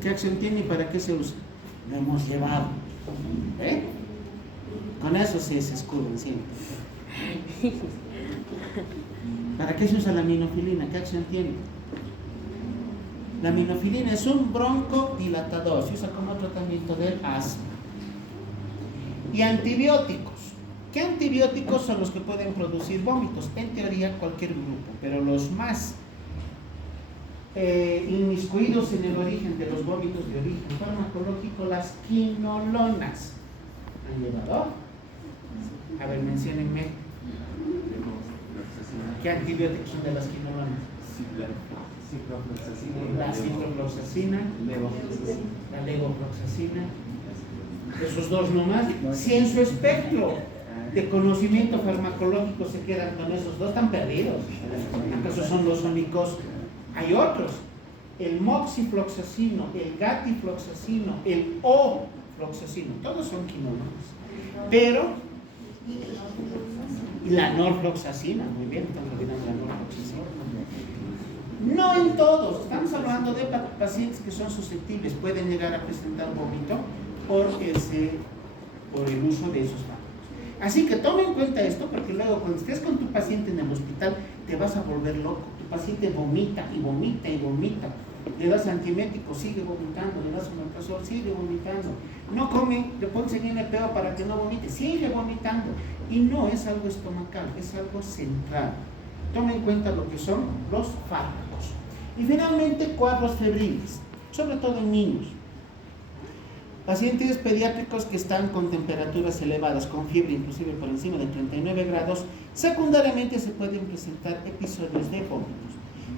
¿Qué acción tiene y para qué se usa? Lo hemos llevado. ¿Eh? Con eso se escuden siempre. ¿Para qué se usa la aminofilina? ¿Qué acción tiene? La aminofilina es un broncodilatador, se usa como tratamiento del asma. Y antibióticos. ¿Qué antibióticos son los que pueden producir vómitos? En teoría cualquier grupo, pero los más inmiscuidos en el origen de los vómitos de origen farmacológico, las quinolonas. ¿Han llevado? A ver, menciónenme. ¿Qué antibióticos son de las quinolonas? La ciprofloxacina, la levofloxacina. Esos dos nomás. Si en su espectro de conocimiento farmacológico se quedan con esos dos, están perdidos. ¿Acaso son los únicos? Hay otros. El moxifloxacino, el gatifloxacino, el ofloxacino, todos son quinolonas. Pero la norfloxacina, muy bien, están olvidando la norfloxacina. No en todos, estamos hablando de pacientes que son susceptibles, pueden llegar a presentar vómito por el uso de esos fármacos. Así que tome en cuenta esto, porque luego cuando estés con tu paciente en el hospital te vas a volver loco. Tu paciente vomita y vomita y vomita. Le das antiemético, sigue vomitando, le das omeprazol, sigue vomitando. No come, le pones en NPO para que no vomite, sigue vomitando. Y no es algo estomacal, es algo central. Tome en cuenta lo que son los fármacos. Y finalmente, cuadros febriles, sobre todo en niños. Pacientes pediátricos que están con temperaturas elevadas, con fiebre inclusive por encima de 39 grados, secundariamente se pueden presentar episodios de vómitos.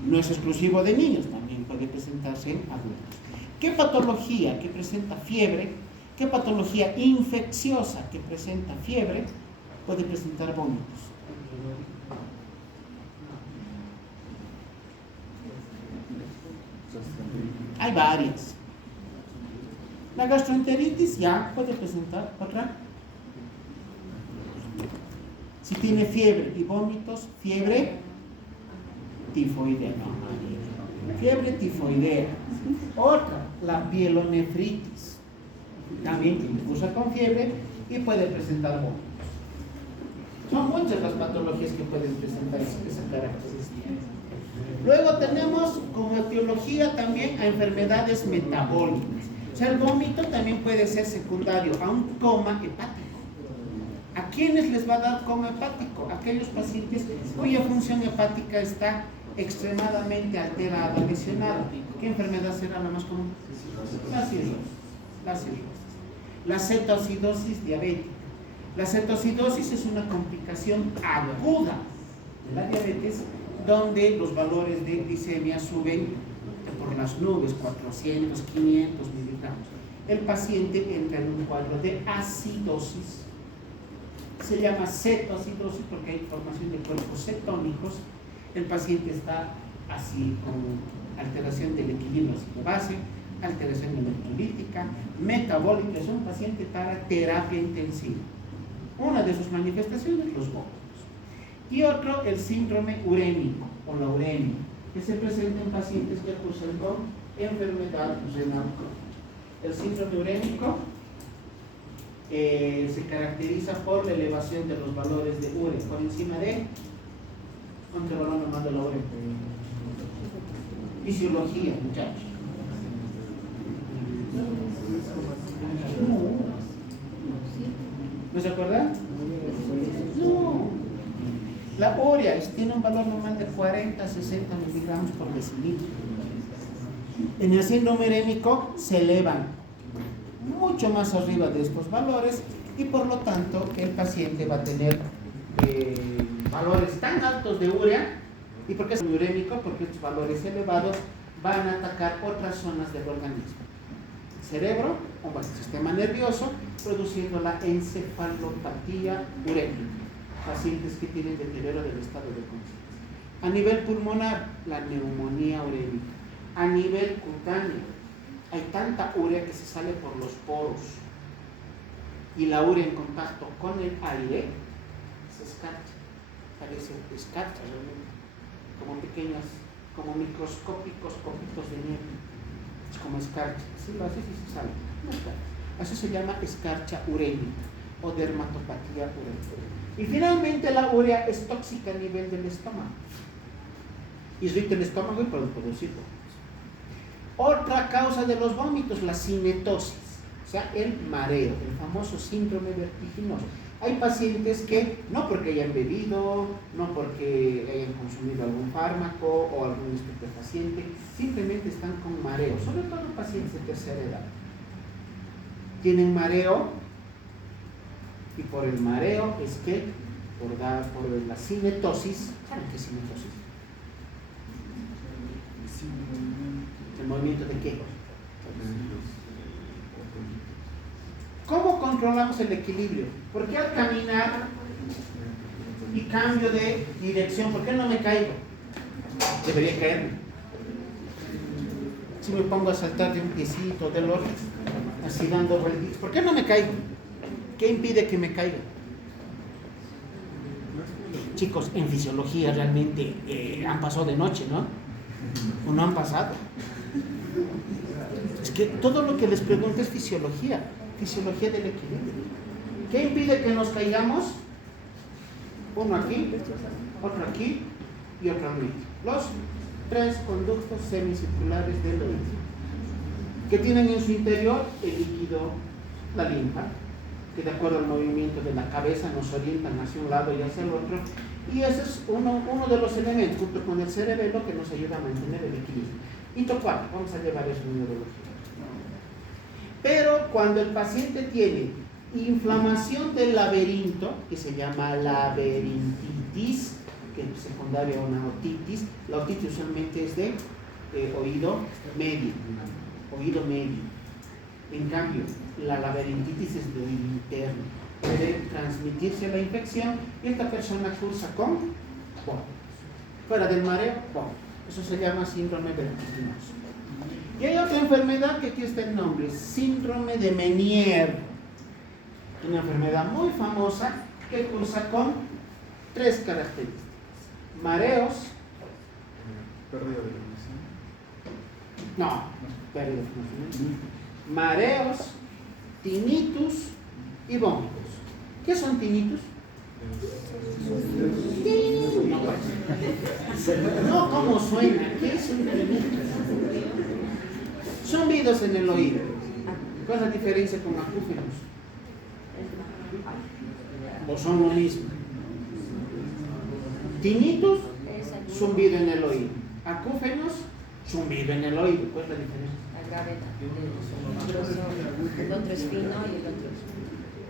No es exclusivo de niños, también puede presentarse en adultos. ¿Qué patología que presenta fiebre? ¿Qué patología infecciosa que presenta fiebre puede presentar vómitos? Hay varias. La gastroenteritis ya puede presentar otra. Si tiene fiebre y vómitos, fiebre tifoidea. No, fiebre tifoidea. Otra, la pielonefritis. También cursa con fiebre y puede presentar vómitos. Son muchas las patologías que pueden presentar esa característica. Luego tenemos como etiología también a enfermedades metabólicas. O sea, el vómito también puede ser secundario a un coma hepático. ¿A quiénes les va a dar coma hepático? Aquellos pacientes cuya función hepática está extremadamente alterada, lesionada. ¿Qué enfermedad será la más común? La cirrosis. La cetoacidosis diabética. La cetoacidosis es una complicación aguda de la diabetes, donde los valores de glicemia suben por las nubes, 400, 500 miligramos. El paciente entra en un cuadro de acidosis. Se llama cetoacidosis porque hay formación de cuerpos cetónicos. El paciente está así con alteración del equilibrio ácido-base, alteración electrolítica, metabólica. Es un paciente para terapia intensiva. Una de sus manifestaciones, los vómitos. Y otro, el síndrome urémico o la uremia, que se presenta en pacientes que cursan con enfermedad renal. El síndrome urémico se caracteriza por la elevación de los valores de ure por encima de... ¿Cuánto valor normal de la ure? Fisiología, muchachos. ¿No se acuerdan? No. La urea tiene un valor normal de 40 a 60 miligramos por decilitro. En el síndrome urémico se elevan mucho más arriba de estos valores y por lo tanto el paciente va a tener valores tan altos de urea. ¿Y por qué es urémico? Porque estos valores elevados van a atacar otras zonas del organismo. cerebro, o bueno, el sistema nervioso, produciendo la encefalopatía urémica. Pacientes que tienen deterioro del estado de conciencia. A nivel pulmonar, la neumonía urémica. A nivel cutáneo, hay tanta urea que se sale por los poros. Y la urea en contacto con el aire se escarcha. Parece escarcha realmente. Como pequeñas, como microscópicos copitos de nieve. Es como escarcha. Sí, así se sale. Eso se llama escarcha urémica o dermatopatía urémica. Y finalmente la urea es tóxica a nivel del estómago. Irrita el estómago y puede producir vómitos. Otra causa de los vómitos, la cinetosis, o sea, el mareo, el famoso síndrome vertiginoso. Hay pacientes que, no porque hayan bebido, no porque hayan consumido algún fármaco o algún estupefaciente, simplemente están con mareo, sobre todo pacientes de tercera edad. Tienen mareo. Y por el mareo es que, por la cinetosis, ¿saben qué es cinetosis? ¿El movimiento de qué? ¿Cómo controlamos el equilibrio? Porque al caminar y cambio de dirección, ¿por qué no me caigo? Debería caerme. Si me pongo a saltar de un piecito, del otro, así dando vueltas, ¿por qué no me caigo? ¿Qué impide que me caiga? Chicos, en fisiología realmente han pasado de noche, ¿no? ¿O no han pasado? Es que todo lo que les pregunto es fisiología del equilibrio. ¿Qué impide que nos caigamos? Uno aquí, otro aquí y otro aquí. Los 3 conductos semicirculares del oído, que tienen en su interior el líquido, la linfa, que de acuerdo al movimiento de la cabeza nos orientan hacia un lado y hacia el otro, y ese es uno de los elementos, junto con el cerebelo, que nos ayuda a mantener el equilibrio. Hito 4, vamos a llevar eso en neurología. Pero cuando el paciente tiene inflamación del laberinto, que se llama laberintitis, que es secundaria a una otitis, la otitis usualmente es de oído medio. En cambio, la laberintitis es de oído interno. Puede transmitirse la infección y esta persona cursa con vómitos. Fuera del mareo, vómitos. Eso se llama síndrome vertiginoso. Y hay otra enfermedad que aquí está el nombre, síndrome de Meniere. Una enfermedad muy famosa que cursa con 3 características. Mareos. Pérdida de la visión. No, pérdida de conocimiento. Mareos, tinnitus y vómitos. ¿Qué son tinnitus? No como suena. ¿Qué es un tinnitus? Zumbidos en el oído. ¿Cuál es la diferencia con acúfenos? ¿O son lo mismo? Tinnitus, zumbido en el oído. Acúfenos, zumbido en el oído. ¿Cuál es la diferencia? La gravedad. El otro es fino y el otro es...